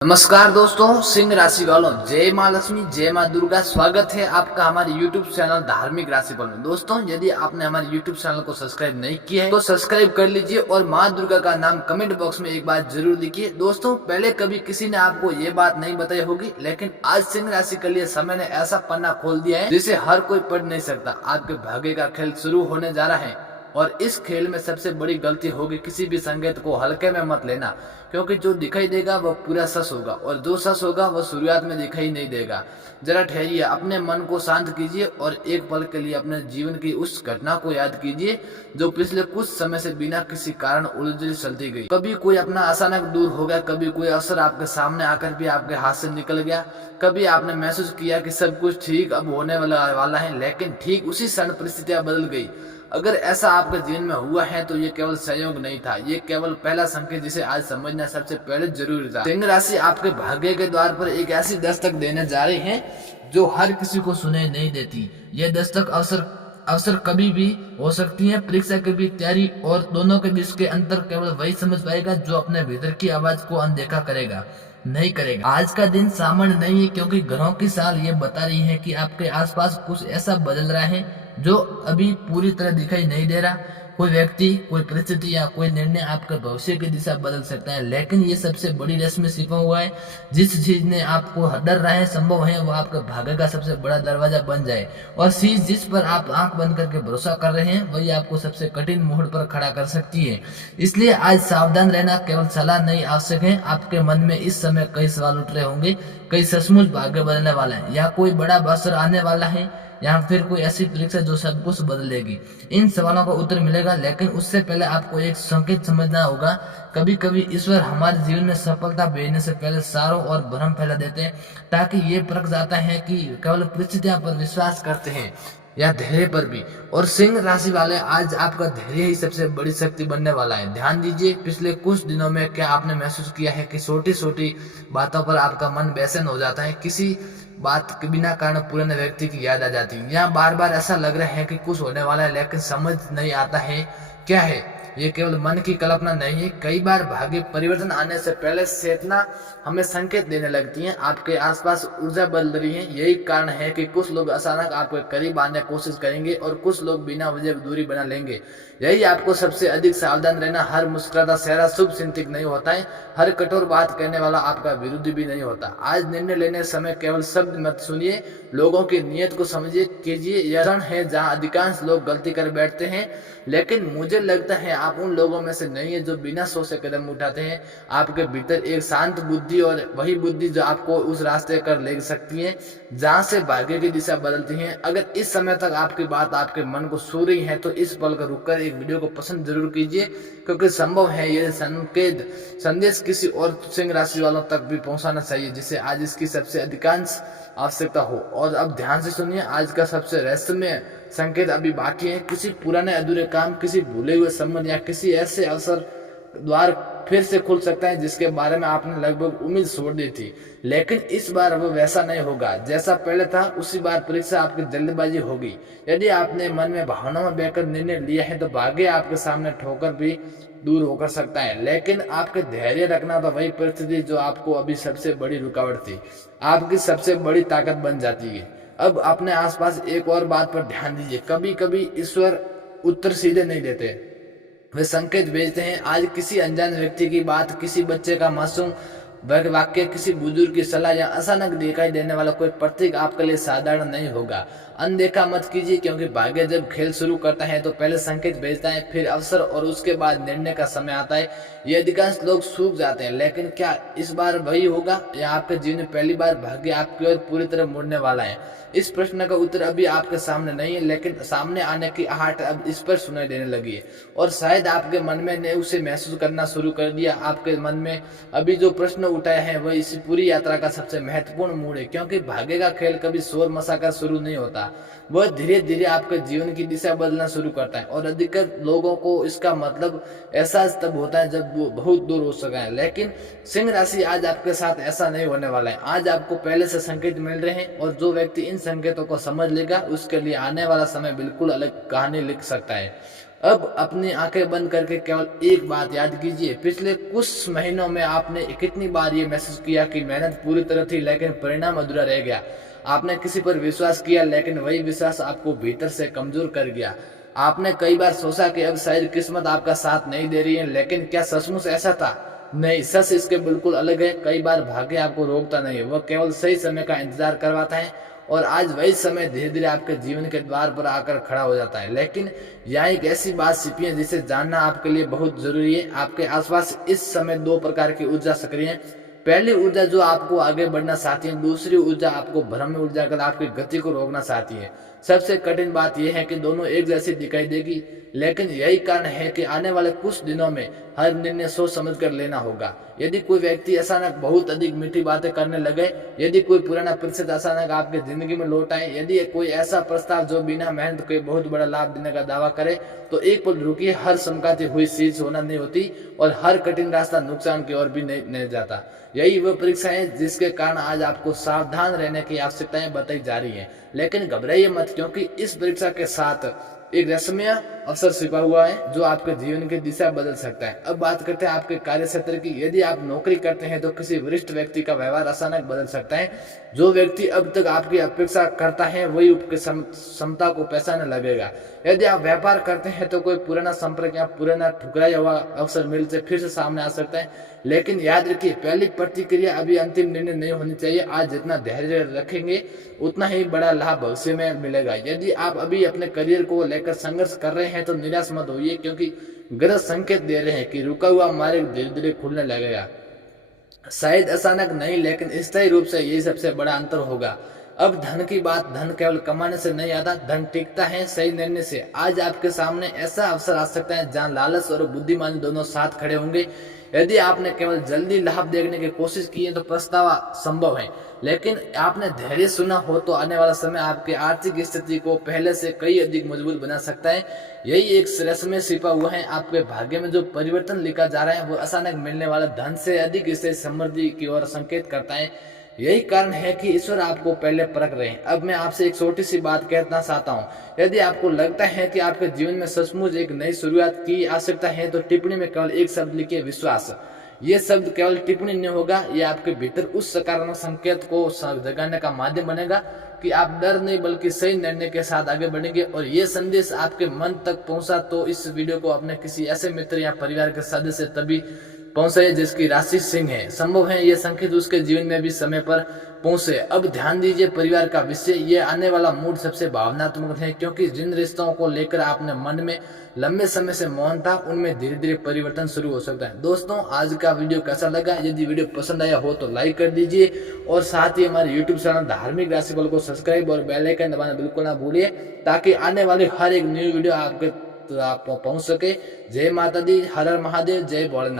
नमस्कार दोस्तों, सिंह राशि वालों, जय माँ लक्ष्मी, जय माँ दुर्गा। स्वागत है आपका हमारे YouTube चैनल धार्मिक राशिफल में। दोस्तों, यदि आपने हमारे YouTube चैनल को सब्सक्राइब नहीं किया है तो सब्सक्राइब कर लीजिए और माँ दुर्गा का नाम कमेंट बॉक्स में एक बार जरूर लिखिए। दोस्तों, पहले कभी किसी ने आपको ये बात नहीं बताई होगी, लेकिन आज सिंह राशि के लिए समय ने ऐसा पन्ना खोल दिया है जिसे हर कोई पढ़ नहीं सकता। आपके भाग्य का खेल शुरू होने जा रहा है और इस खेल में सबसे बड़ी गलती होगी किसी भी संकेत को हल्के में मत लेना, क्योंकि जो दिखाई देगा वह पूरा सच होगा और जो सच होगा वह शुरुआत में दिखाई नहीं देगा। जरा ठहरिए, अपने मन को शांत कीजिए और एक पल के लिए अपने जीवन की उस घटना को याद कीजिए जो पिछले कुछ समय से बिना किसी कारण उलझी चलती गई। कभी कोई अपना अचानक दूर हो गया, कभी कोई अवसर आपके सामने आकर भी आपके हाथ से निकल गया, कभी आपने महसूस किया कि सब कुछ ठीक अब होने वाला है, लेकिन ठीक उसी क्षण परिस्थितियां बदल गई। अगर ऐसा आपके जीवन में हुआ है तो ये केवल संयोग नहीं था, ये केवल पहला संकेत जिसे आज समझना सबसे पहले जरूरी था। सिंह राशि आपके भाग्य के द्वार पर एक ऐसी दस्तक देने जा रही है जो हर किसी को सुनाई नहीं देती। ये दस्तक अवसर कभी भी हो सकती है, परीक्षा की भी तैयारी, और दोनों के बीच के अंतर केवल वही समझ पाएगा जो अपने भीतर की आवाज को अनदेखा नहीं करेगा। आज का दिन सामान्य नहीं है, क्योंकि ग्रहों की साल ये बता रही है कि आपके आसपास कुछ ऐसा बदल रहा है जो अभी पूरी तरह दिखाई नहीं दे रहा। कोई व्यक्ति, कोई परिस्थिति या कोई निर्णय आपके भविष्य की दिशा बदल सकता है, लेकिन ये सबसे बड़ी रस्म में छिपा हुआ है। जिस चीज ने आपको डर रहा है, संभव है वो आपके भाग्य का सबसे बड़ा दरवाजा बन जाए, और चीज जिस पर आप आंख बंद करके भरोसा कर रहे हैं वही आपको सबसे कठिन मोड़ पर खड़ा कर सकती है। इसलिए आज सावधान रहना केवल सलाह नहीं आवश्यक है। आपके मन में इस समय कई सवाल उठ रहे होंगे, कई सचमुच भाग्य बदलने वाला है, या कोई बड़ा अवसर आने वाला है, या फिर कोई ऐसी परीक्षा जो सब कुछ बदलेगी। इन सवालों का उत्तर मिलेगा, लेकिन उससे पहले आपको एक संकेत समझना होगा। कभी कभी ईश्वर हमारे जीवन में सफलता भेजने से पहले सारों और भ्रम फैला देते हैं, ताकि ये परख जाता है कि केवल परिस्थितियों पर विश्वास करते हैं या धैर्य पर भी। और सिंह राशि वाले, आज आपका धैर्य ही सबसे बड़ी शक्ति बनने वाला है। ध्यान दीजिए, पिछले कुछ दिनों में क्या आपने महसूस किया है कि छोटी छोटी बातों पर आपका मन बेचैन हो जाता है, किसी बात के बिना कारण पुराने व्यक्ति की याद आ जाती है, या बार बार ऐसा लग रहा है कि कुछ होने वाला है लेकिन समझ नहीं आता है क्या है। ये केवल मन की कल्पना नहीं है, कई बार भाग्य परिवर्तन आने से पहले चेतना हमें संकेत देने लगती है। आपके आसपास ऊर्जा बदल रही है। यही कारण है कि कुछ लोग अचानक आपके करीब आने की कोशिश करेंगे और कुछ लोग बिना वजह दूरी बना लेंगे। यही आपको सबसे अधिक सावधान रहना। हर मुस्कुराता चेहरा शुभ चिंतक नहीं होता है, हर कठोर बात कहने वाला आपका विरोधी भी नहीं होता। आज निर्णय लेने समय केवल शब्द मत सुनिए, लोगों की नीयत को समझिए कीजिए। यह क्षण है जहाँ अधिकांश लोग गलती कर बैठते हैं, लेकिन मुझे लगता है आप उन लोगों में से नहीं है जो बिना सोचे कदम उठाते हैं। आपके भीतर एक शांत बुद्धि, और वही बुद्धि जो आपको उस रास्ते कर ले सकती है जहाँ से भाग्य की दिशा बदलती है। अगर इस समय तक आपकी बात आपके मन को छू रही है तो इस पल को रुककर एक वीडियो को पसंद जरूर कीजिए, क्योंकि संभव है यह संदेश किसी और सिंह राशि वालों तक भी पहुंचाना चाहिए जिसे आज इसकी सबसे अधिकांश आवश्यकता हो। और अब ध्यान से सुनिए, आज का सबसे रहस्यमय संकेत अभी बाकी है। किसी पुराने अधूरे काम, किसी भूले हुए संबंध, या किसी ऐसे अवसर द्वार फिर से खुल सकता है जिसके बारे में आपने लगभग उम्मीद छोड़ दी थी, लेकिन इस बार वो वैसा नहीं होगा जैसा पहले था। उसी बार परीक्षा आपकी जल्दबाजी होगी। यदि आपने मन में भावनाओं में बहकर निर्णय लिया है तो भाग्य आपके सामने ठोकर भी दूर होकर सकता है, लेकिन आपके धैर्य रखना तो वही परिस्थिति जो आपको अभी सबसे बड़ी रुकावट थी आपकी सबसे बड़ी ताकत बन जाती है। अब अपने आसपास एक और बात पर ध्यान दीजिए। कभी कभी ईश्वर उत्तर सीधे नहीं देते, वे संकेत भेजते हैं। आज किसी अनजान व्यक्ति की बात, किसी बच्चे का मासूम वाक्य, किसी बुजुर्ग की सलाह, या अचानक दिखाई देने वाला कोई प्रतीक आपके लिए साधारण नहीं होगा। अनदेखा मत कीजिए, क्योंकि भाग्य जब खेल शुरू करता है तो पहले संकेत भेजता है, फिर अवसर, और उसके बाद निर्णय का समय आता है। ये अधिकांश लोग सूख जाते हैं, लेकिन क्या इस बार वही होगा, या आपके जीवन में पहली बार भाग्य आपकी ओर पूरी तरह मुड़ने वाला है? इस प्रश्न का उत्तर अभी आपके सामने नहीं है, लेकिन सामने आने की आहट अब इस पर सुनाई देने लगी है, और शायद आपके मन में ने उसे महसूस करना शुरू कर दिया। आपके मन में अभी जो प्रश्न उठाया है वह इस पूरी यात्रा का सबसे महत्वपूर्ण मोड़ है, क्योंकि भाग्य का खेल कभी शोर मचाकर शुरू नहीं होता, वह धीरे धीरे आपके जीवन की दिशा बदलना शुरू करता है। और अधिकतर लोगों को इसका मतलब एहसास तब होता है जब वो बहुत दूर हो सका है, लेकिन सिंह राशि आज आपके साथ ऐसा नहीं होने वाला है। आज आपको पहले से संकेत मिल रहे हैं, और जो व्यक्ति इन संकेतों को समझ लेगा उसके लिए आने वाला समय बिल्कुल अलग कहानी लिख सकता है। अब अपनी आंखें बंद करके केवल एक बात याद कीजिए, पिछले कुछ महीनों में आपने कितनी बार ये महसूस किया कि मेहनत पूरी तरह थी लेकिन परिणाम अधूरा रह गया। आपने किसी पर विश्वास किया लेकिन वही विश्वास आपको भीतर से कमजोर कर गया। आपने कई बार सोचा कि अब शायद किस्मत आपका साथ नहीं दे रही है, लेकिन क्या सचमुच ऐसा था? नहीं, सच इसके बिल्कुल अलग है। कई बार भाग्य आपको रोकता नहीं है, वह केवल सही समय का इंतजार करवाता है और आज वही समय धीरे धीरे आपके जीवन के द्वार पर आकर खड़ा हो जाता है। लेकिन यहाँ एक ऐसी बात छिपी है जिसे जानना आपके लिए बहुत जरूरी है। आपके आसपास इस समय दो प्रकार की ऊर्जा सक्रिय है। पहली ऊर्जा जो आपको आगे बढ़ना चाहती है, दूसरी ऊर्जा आपको भ्रम में उलझा कर आपकी गति को रोकना चाहती है। सबसे कठिन बात यह है कि दोनों एक जैसी दिखाई देगी, लेकिन यही कारण है कि आने वाले कुछ दिनों में हर निर्णय सोच समझ कर लेना होगा। यदि कोई व्यक्ति अचानक बहुत अधिक मीठी बातें करने लगे, यदि कोई पुराना प्रतिशत अचानक आपकी जिंदगी में लौट आए, यदि कोई ऐसा प्रस्ताव जो बिना मेहनत के बहुत बड़ा लाभ देने का दावा करे, तो एक पल रुकिए। हर चमकाती हुई चीज होना नहीं होती और हर कठिन रास्ता नुकसान की ओर भी नहीं जाता। यही वह परीक्षा है जिसके कारण आज आपको सावधान रहने की आवश्यकताएं बताई जा रही है। लेकिन घबराइए मत, क्योंकि इस परीक्षा के साथ एक रहस्यमय अवसर छिपा हुआ है जो आपके जीवन की दिशा बदल सकता है। अब बात करते हैं आपके कार्य क्षेत्र की। यदि आप नौकरी करते हैं तो किसी वरिष्ठ व्यक्ति का व्यवहार अचानक बदल सकता है। जो व्यक्ति अब तक आपकी अपेक्षा करता है वही आपकी क्षमता को पहचानने लगेगा। यदि आप व्यापार करते हैं तो कोई पुराना संपर्क या पुराना ठुकराया हुआ अवसर मिल से फिर से सामने आ सकता है। लेकिन याद रखिए, पहली प्रतिक्रिया अभी अंतिम निर्णय नहीं होनी चाहिए। आज जितना धैर्य रखेंगे उतना ही बड़ा लाभ भविष्य में मिलेगा। यदि आप अभी अपने करियर को लेकर संघर्ष कर रहे हैं तो निराश मत होइए, क्योंकि गलत संकेत दे रहे हैं कि रुका हुआ मार्ग धीरे धीरे खुलने लगेगा। शायद अचानक नहीं, लेकिन स्थायी रूप से यही सबसे बड़ा अंतर होगा। अब धन की बात, धन केवल कमाने से नहीं आता, धन टिकता है सही निर्णय से। आज आपके सामने ऐसा अवसर आ सकता है जहां लालच और बुद्धिमानी दोनों साथ खड़े होंगे। यदि आपने केवल जल्दी लाभ देखने की कोशिश की है तो पछतावा संभव है, लेकिन आपने धैर्य सुना हो तो आने वाला समय आपकी आर्थिक स्थिति को पहले से कई अधिक मजबूत बना सकता है। यही एक रहस्य छिपा हुआ है। आपके भाग्य में जो परिवर्तन लिखा जा रहा है वो अचानक मिलने वाला धन से अधिक इससे समृद्धि की ओर संकेत करता है। यही कारण है कि ईश्वर आपको पहले परख रहे हैं। अब मैं आपसे एक छोटी सी बात कहना चाहता हूँ। यदि आपको लगता है कि आपके जीवन में सचमुच एक नई शुरुआत की आवश्यकता है तो टिप्पणी में केवल एक शब्द लिखिए, विश्वास। ये शब्द केवल टिप्पणी नहीं होगा, ये आपके भीतर उस सकारात्मक संकेत को जगाने का माध्यम बनेगा कि आप डर नहीं बल्कि सही निर्णय के साथ आगे बढ़ेंगे। और ये संदेश आपके मन तक पहुंचा तो इस वीडियो को अपने किसी ऐसे मित्र या परिवार के सदस्य तभी पहुंचे जिसकी राशि सिंह है। संभव है ये संकेत उसके जीवन में भी समय पर पहुंचे। अब ध्यान दीजिए परिवार का विषय। ये आने वाला मूड सबसे भावनात्मक है, क्योंकि जिन रिश्तों को लेकर आपने मन में लंबे समय से मौन था उनमें धीरे धीरे परिवर्तन शुरू हो सकता है। दोस्तों, आज का वीडियो कैसा लगा? यदि वीडियो पसंद आया हो तो लाइक कर दीजिए और साथ ही हमारे यूट्यूब चैनल धार्मिक राशिफल को सब्सक्राइब और बेल आइकन दबाना बिल्कुल ना भूलिए, ताकि आने वाली हर एक न्यू वीडियो आपके आप पहुंच सके। जय माता दी, हर हर महादेव, जय भोलेनाथ।